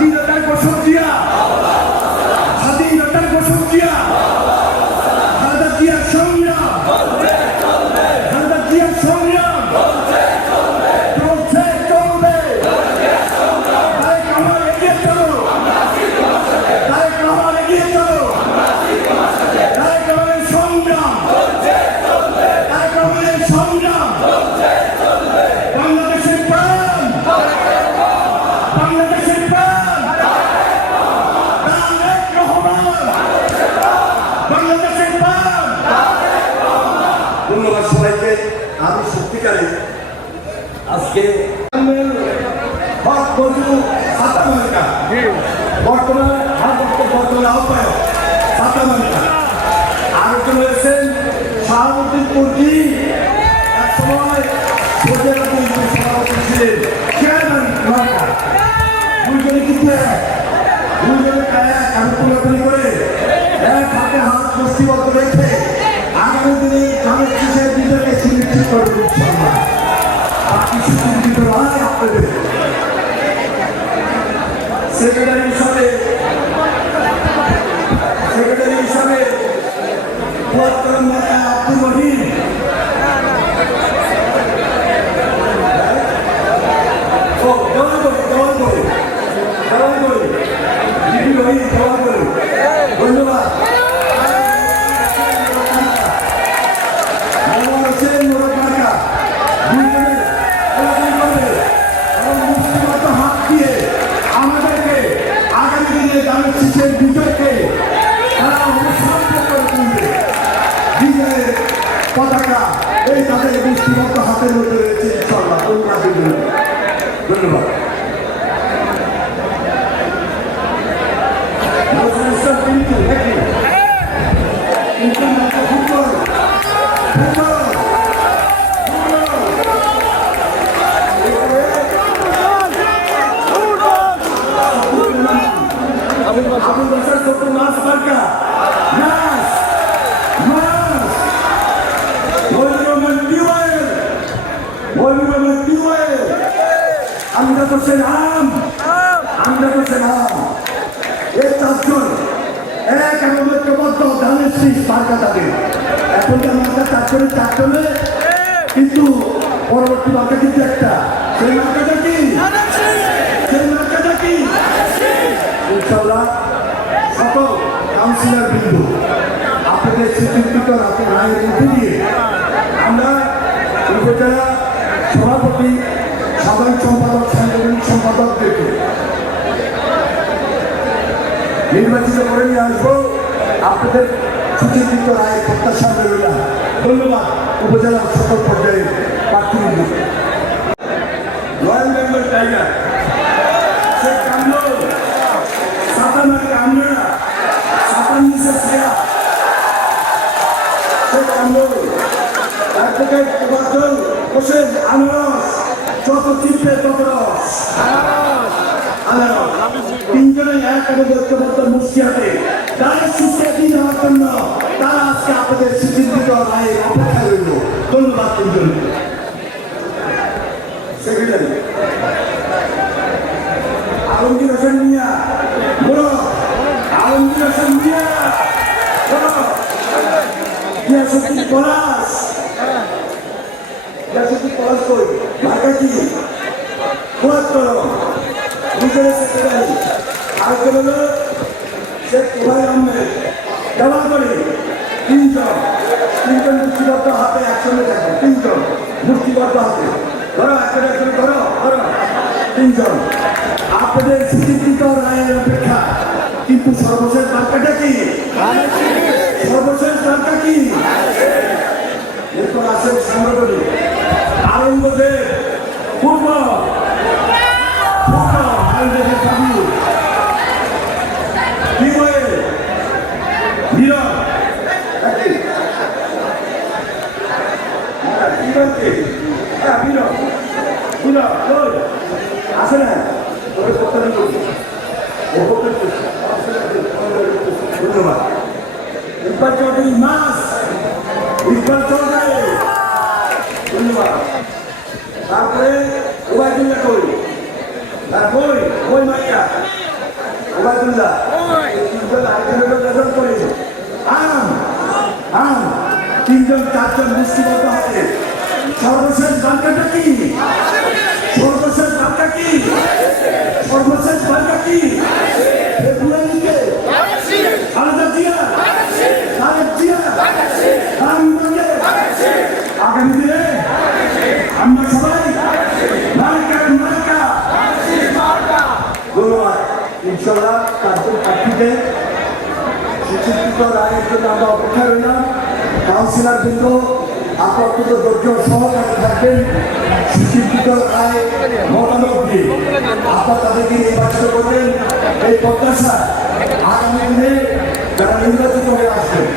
স্বাধীনতার ঘোষক জিয়া আজকে বর্তমানে ভারপ্রাপ্ত বর্তমানে আহ্বায়ক সাতা মালিকা আরেকজন রয়েছেন শাহাবুদ্দিন কুর্দি এক সময় সভাপতি ছিলেন, চেয়ারম্যান মার্কা। কিন্তু আমি করে এক হাতে হাত গোষ্ঠীবদ্ধ রেখে আগামী দিনে জামের কিসের বিজয়কে সুনিশ্চিত করবে সেক্রেটারি হিসাবে সেক্রেটারি হিসাবে আব্দুল রহিম ও পতাকা। এই তাদের মুক্তিগত হাতের মধ্যে রয়েছে ইনশাআল্লাহ আমরা তো সে নাম আমরা তো সে নাম এই চারজন, এক একত্রবদ্ধ ধানের শীষ মার্কা তাদের এখন যে আমাদের চারজনে চারজনে কিন্তু পরবর্তী মার্কা কিন্তু একটা। সেই মার্কাটা কি? সেই মার্কাটা কি? ইনশাল্লাহ সকল কাউন্সিলর বিন্দু, আপনাদের স্বীকৃত রাতে রায়ের মধ্যে দিয়ে আমরা উপজেলা সভাপতি সাধারণ সম্পাদক সাংগঠনিক সম্পাদকদেরকে নির্বাচিত করে নিয়ে আসব। আপনাদের সুচিন্তিত রায়ের প্রত্যাশা রইলাম ধন্যবাদ। উপজেলার সকল পর্যায়ে প্রার্থীবৃন্দ রয়্যাল বেঙ্গল টাইগার যত চিত্রে তত রস আনারস তিনজনে এক এবং ঐক্যবদ্ধ মুর্শিয়াতে তাদের সুস্থিতি দেওয়ার জন্য তারা আজকে আপনাদের সুচিন্তিত রায়ে অপেক্ষা রইল। ধন্যবাদ তিনজনকে। সেক্রেটারি আলমগীর হোসেন মিয়া, বলো, আলমগীর হোসেন মিয়া, বলো। ইয়াসুদ্দিন পলাশ। ইয়াসুদ্দিন পলাশ কই ঢাকা কি কোয়াত করো নিজের সেক্রেটারি আরেকজন হলো শেখ ইব্রাহিম আহমেদ দেওয়া করে তিনজন তিনজন মুক্তিবদ্ধ হাতে একসঙ্গে দেখো তিনজন মুক্তিবদ্ধ হাতে ধরো একটা একজন ধরো ধরো তিনজন আপনাদের স্বীকৃত রায়ের অপেক্ষা কিন্তু সর্বশেষ বার্তাটা কি সর্বশেষ বার্তা কি এরপর আসেন সংগঠনে পূর্ব পূর্ব বাংলাদেশের দাবি কি হয়ে হ্যাঁ, হ্যাঁ কই আসে না তোর প্রত্যাহার করছি ধন্যবাদ ইকবাল চৌধুরী মাস ইকবাল চৌধুরী ধন্যবাদ তারপরে ওবায়দুল্লাহ কই? আর কই? কই মাইয়া? ওবায়দুল্লাহ। তিনজন আম আম। তিনজন চারজন সর্বশেষ বার্তাটা কি? সর্বশেষ বার্তা কি? সর্বশেষ বার্তা কি? ফেব্রুয়ারিতে খালেদা জিয়া খালেদ জিয়া রামগঞ্জে আগামী দিনে আমরা সবাই মার্কা মার্কা ধন্যবাদ ইনশাল্লাহ তারপর প্রার্থীতে সুচিন্তিত রায়ের জন্য আমরা অপেক্ষা রইলাম। কাউন্সিলর কিন্তু আপাতত ধৈর্য সহকারে থাকবেন সুচিন্তিত রায় মতামত দিয়ে আপনার তাদেরকে নির্বাচিত করবেন। এই প্রত্যাশা আগামী দিনে যারা নির্বাচিত হয়ে আসবেন